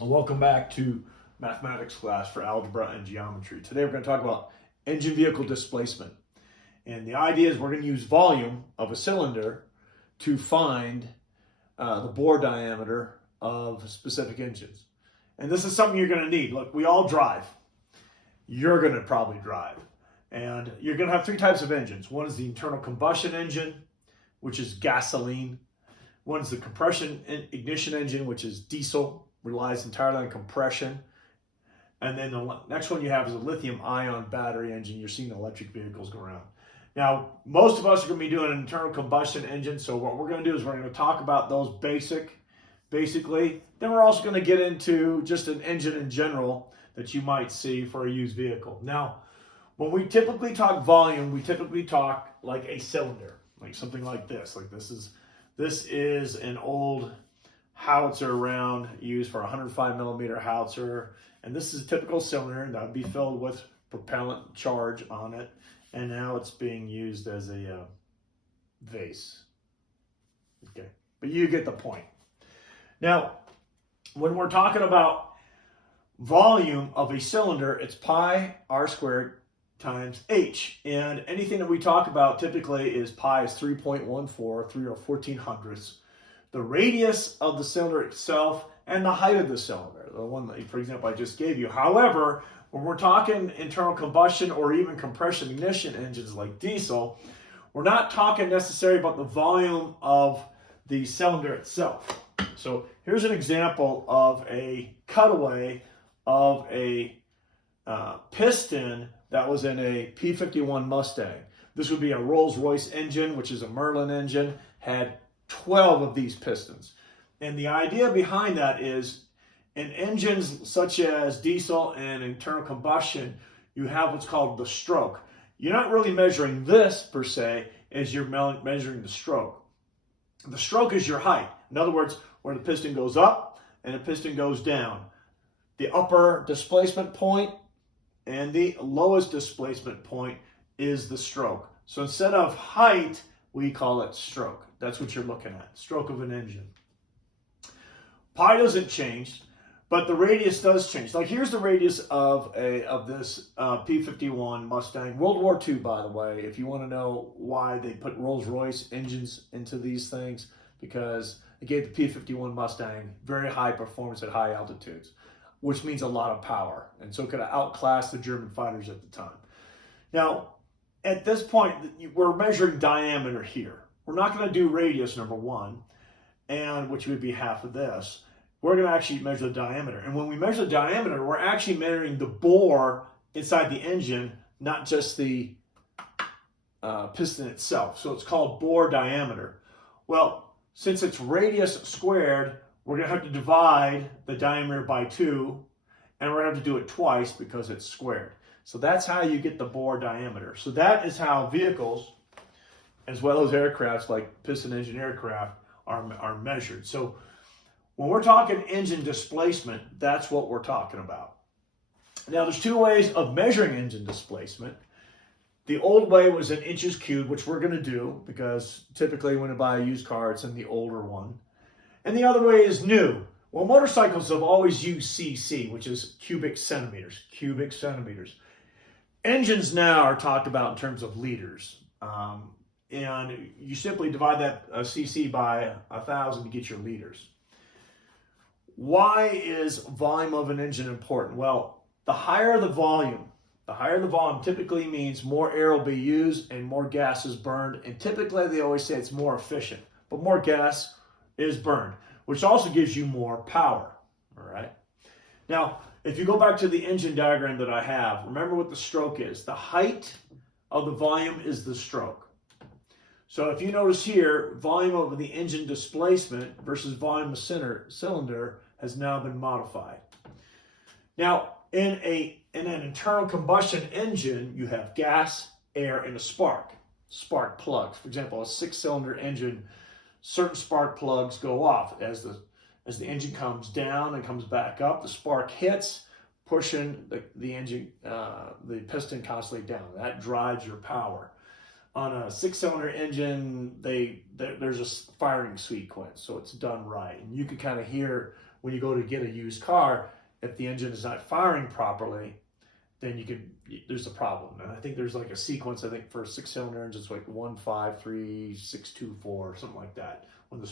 And welcome back to mathematics class for algebra and geometry. Today we're going to talk about engine vehicle displacement. And the idea is we're going to use volume of a cylinder to find the bore diameter of specific engines. And this is something you're going to need. Look, we all drive. You're going to probably drive. And you're going to have three types of engines. One is the internal combustion engine, which is gasoline. One is the compression ignition engine, which is diesel, relies entirely on compression. And then the next one you have is a lithium-ion battery engine. You're seeing electric vehicles go around. Now, most of us are going to be doing an internal combustion engine, so what we're going to do is we're going to talk about those basically. Then we're also going to get into just an engine in general that you might see for a used vehicle. Now, when we typically talk volume, we typically talk like a cylinder, like something like this. Like this is an old howitzer round used for a 105 millimeter howitzer, and this is a typical cylinder that would be filled with propellant charge on it, and now it's being used as a vase. Okay, but you get the point. Now, when we're talking about volume of a cylinder, it's pi r squared times h, and anything that we talk about typically is pi is 3.14, 3 or 14 hundredths. The radius of the cylinder itself and the height of the cylinder, the one that, for example, I just gave you. However, when we're talking internal combustion or even compression ignition engines like diesel, we're not talking necessarily about the volume of the cylinder itself. So here's an example of a cutaway of a piston that was in a P51 Mustang. This would be a Rolls-Royce engine, which is a Merlin engine, had 12 of these pistons. And the idea behind that is in engines such as diesel and internal combustion, you have what's called the stroke. You're not really measuring this per se as you're measuring the stroke. The stroke is your height. In other words, where the piston goes up and the piston goes down. The upper displacement point and the lowest displacement point is the stroke. So instead of height, we call it stroke. That's what you're looking at, stroke of an engine. Pi doesn't change, but the radius does change. Like here's the radius of this P51 Mustang. World War II, by the way, if you want to know why they put Rolls-Royce engines into these things, because it gave the P51 Mustang very high performance at high altitudes, which means a lot of power. And so it could outclass the German fighters at the time. Now, at this point, we're measuring diameter here. We're not going to do radius, number one, and which would be half of this. We're going to actually measure the diameter. And when we measure the diameter, we're actually measuring the bore inside the engine, not just the piston itself. So it's called bore diameter. Well, since it's radius squared, we're going to have to divide the diameter by 2, and we're going to have to do it twice because it's squared. So that's how you get the bore diameter. So that is how vehicles, as well as aircrafts like piston engine aircraft, are measured. So when we're talking engine displacement, that's what we're talking about. Now, there's two ways of measuring engine displacement. The old way was in inches cubed, which we're going to do because typically when you buy a used car, it's in the older one. And the other way is new. Well, motorcycles have always used cc, which is cubic centimeters. Engines now are talked about in terms of liters. And you simply divide that cc by 1,000 to get your liters. Why is volume of an engine important? Well, the higher the volume typically means more air will be used and more gas is burned. And typically they always say it's more efficient, but more gas is burned, which also gives you more power. All right. Now, if you go back to the engine diagram that I have, remember what the stroke is. The height of the volume is the stroke. So if you notice here, volume of the engine displacement versus volume of cylinder has now been modified. Now, in an internal combustion engine, you have gas, air, and a spark plugs. For example, a 6-cylinder engine, certain spark plugs go off as the engine comes down and comes back up. The spark hits, pushing the engine, the piston constantly down. That drives your power. On a 6-cylinder engine, there's a firing sequence, so it's done right. And you can kind of hear when you go to get a used car, if the engine is not firing properly, then there's a problem. And I think there's like a sequence, I think for 6-cylinder engines, like 1, 5, 3, 6, 2, 4, something like that, when the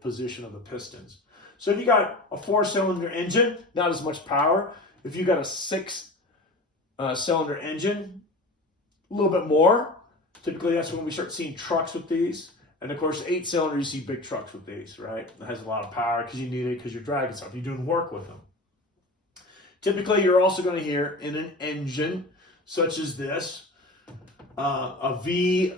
position of the pistons. So if you got a 4-cylinder engine, not as much power. If you got a 6-cylinder engine, a little bit more. Typically, that's when we start seeing trucks with these. And of course, 8-cylinder, you see big trucks with these, right? It has a lot of power because you need it because you're dragging stuff. You're doing work with them. Typically, you're also going to hear in an engine such as this, a V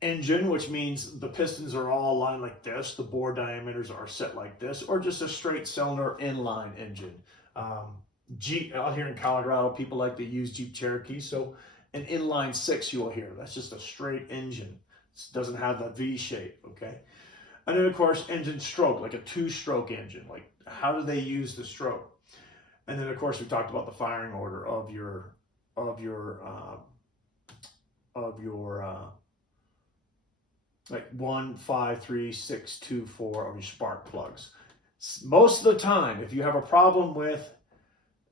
engine, which means the pistons are all aligned like this. The bore diameters are set like this, or just a straight cylinder inline engine. Out here in Colorado, people like to use Jeep Cherokee, so an inline 6 you will hear. That's just a straight engine. It doesn't have that V shape, okay? And then, of course, engine stroke, like a 2-stroke engine. Like, how do they use the stroke? And then, of course, we talked about the firing order of your like 1, 5, 3, 6, 2, 4 of your spark plugs. Most of the time, if you have a problem with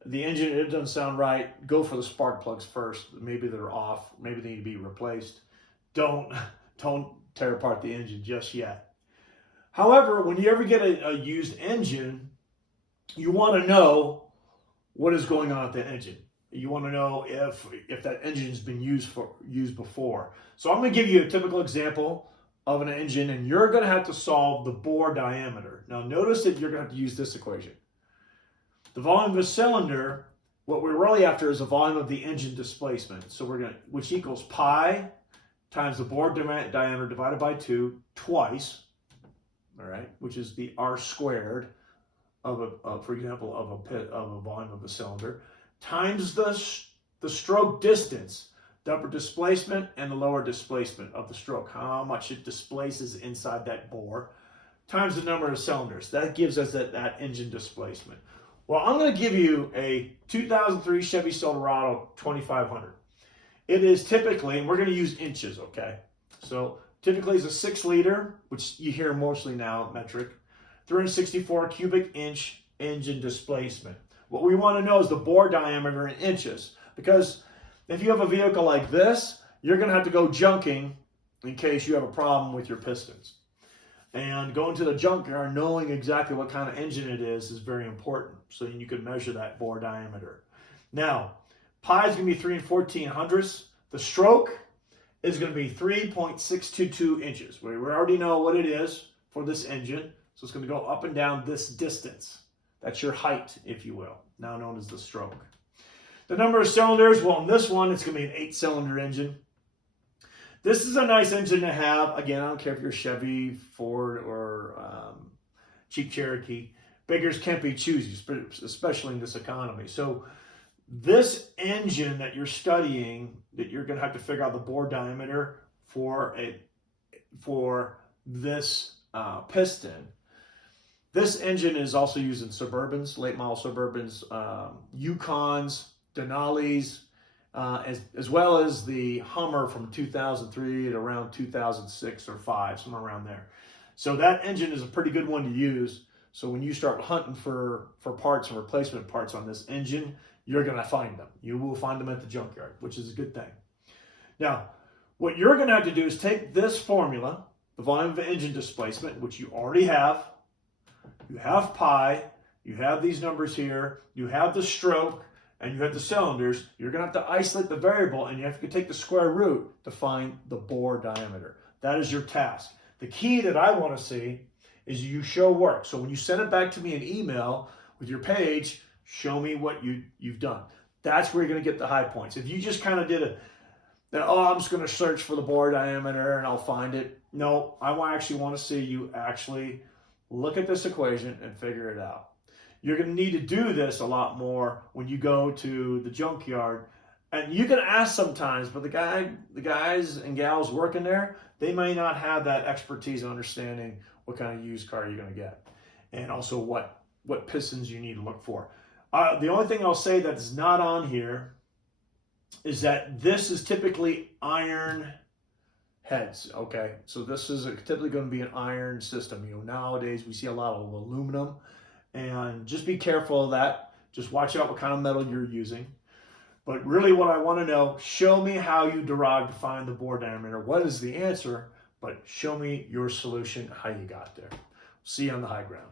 the engine, it doesn't sound right, go for the spark plugs first. Maybe they're off. Maybe they need to be replaced. Don't tear apart the engine just yet. However, when you ever get a used engine, you want to know what is going on with the engine. You want to know if that engine has been used before. So I'm going to give you a typical example of an engine, and you're going to have to solve the bore diameter. Now notice that you're going to have to use this equation. The volume of a cylinder, what we're really after is the volume of the engine displacement. So which equals pi times the bore diameter divided by 2 twice, all right, which is the r squared for example, of a volume of a cylinder, times the stroke distance, the upper displacement and the lower displacement of the stroke, how much it displaces inside that bore, times the number of cylinders. That gives us that engine displacement. Well, I'm going to give you a 2003 Chevy Silverado 2500. It is typically, and we're going to use inches, okay? So typically it's a 6-liter, which you hear mostly now, metric, 364 cubic inch engine displacement. What we want to know is the bore diameter in inches, because if you have a vehicle like this, you're going to have to go junking in case you have a problem with your pistons. And going to the junkyard, knowing exactly what kind of engine it is very important, so you can measure that bore diameter. Now, pi is going to be 3 14/100ths. The stroke is going to be 3.622 inches. We already know what it is for this engine. So it's going to go up and down this distance. That's your height, if you will, now known as the stroke. The number of cylinders, well, in this one, it's going to be an 8-cylinder engine. This is a nice engine to have. Again, I don't care if you're Chevy, Ford, or Jeep Cherokee. Beggars can't be choosy, especially in this economy. So this engine that you're studying, that you're going to have to figure out the bore diameter for this piston. This engine is also used in Suburbans, late model Suburbans, Yukons, Denali's, as well as the Hummer from 2003 to around 2006 or 5, somewhere around there. So that engine is a pretty good one to use. So when you start hunting for parts and replacement parts on this engine, you're going to find them. You will find them at the junkyard, which is a good thing. Now, what you're going to have to do is take this formula, the volume of engine displacement, which you already have. You have pi, you have these numbers here, you have the stroke, and you have the cylinders. You're going to have to isolate the variable, and you have to take the square root to find the bore diameter. That is your task. The key that I want to see is you show work. So when you send it back to me in email with your page, show me what you've done. That's where you're going to get the high points. If you just kind of did I'm just going to search for the bore diameter and I'll find it. No, I actually want to see you actually look at this equation and figure it out. You're going to need to do this a lot more when you go to the junkyard. And you can ask sometimes, but the guys and gals working there, they may not have that expertise and understanding what kind of used car you're going to get. And also what pistons you need to look for. The only thing I'll say that's not on here is that this is typically iron heads, okay? So this is typically going to be an iron system. Nowadays we see a lot of aluminum, and just be careful of that. Just watch out what kind of metal you're using. But really what I want to know, show me how you derived to find the bore diameter. What is the answer? But show me your solution, how you got there. See you on the high ground.